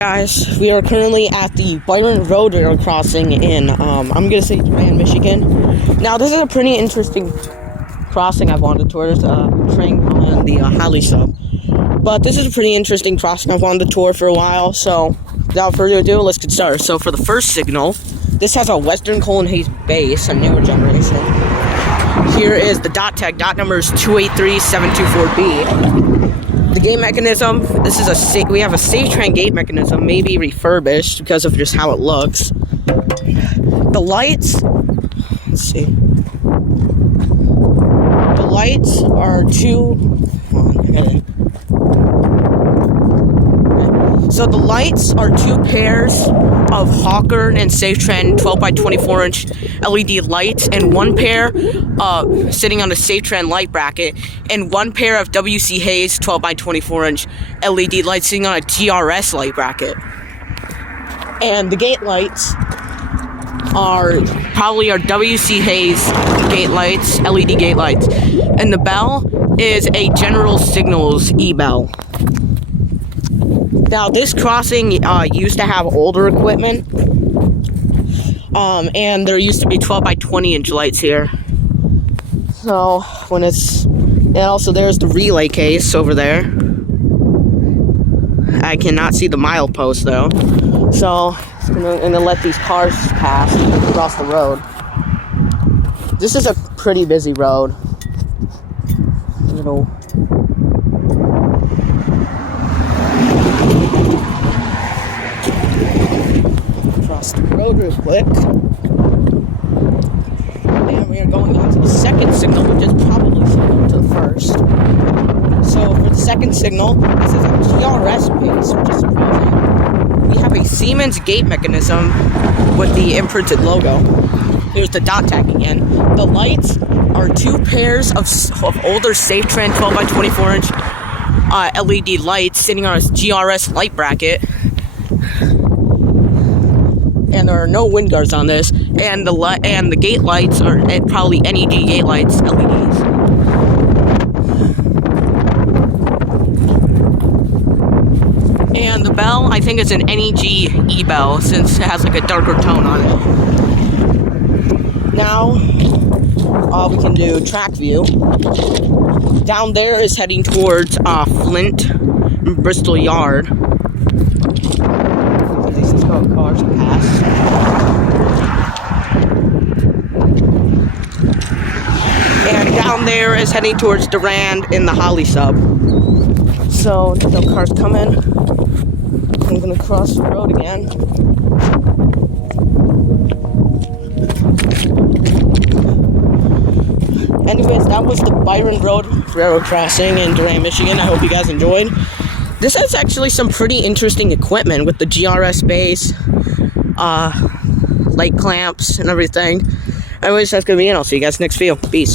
Guys, we are currently at the Byron Road rail crossing in, I'm gonna say Durand, Michigan. Now, this is a pretty interesting crossing I've wanted towards, train on the Holly sub. But this is a pretty interesting crossing I've wanted to tour for a while, so without further ado, let's get started. So for the first signal, this has a Western Colin Hayes base, a newer generation. Here is the dot tag. Dot number is 283724B. The gate mechanism, we have a safe train gate mechanism, maybe refurbished because of just how it looks. The lights, let's see. The lights are So the lights are two pairs of Hawker and Safetran 12x24-inch LED lights, and one pair sitting on a Safetran light bracket, and one pair of WC Hayes 12x24-inch LED lights sitting on a GRS light bracket. And the gate lights are probably our WC Hayes gate lights, LED gate lights. And the bell is a General Signals E-bell. Now, this crossing used to have older equipment, and there used to be 12x20-inch lights here. So, and also there's the relay case over there. I cannot see the milepost though. So, I'm gonna let these cars pass across the road. This is a pretty busy road. Across the road real quick. And we are going on to the second signal, which is probably similar to the first. So for the second signal, this is a GRS base, which is surprising. We have a Siemens gate mechanism with the imprinted logo. Here's the dot tag again. The lights are two pairs of older Safetran 12x24-inch LED lights sitting on a GRS light bracket. And there are no wind guards on this, and the gate lights are probably NEG gate lights, LEDs. And the bell, I think it's an NEG E-bell, since it has like a darker tone on it. Now, we can do track view. Down there is heading towards Flint, Bristol Yard. Cars pass. And down there is heading towards Durand in the Holly sub. So, no cars coming. I'm gonna cross the road again. Anyways, that was the Byron Road railroad crossing in Durand, Michigan. I hope you guys enjoyed. This has actually some pretty interesting equipment with the GRS base, light clamps, and everything. Anyways, that's gonna be it. I'll see you guys next video. Peace.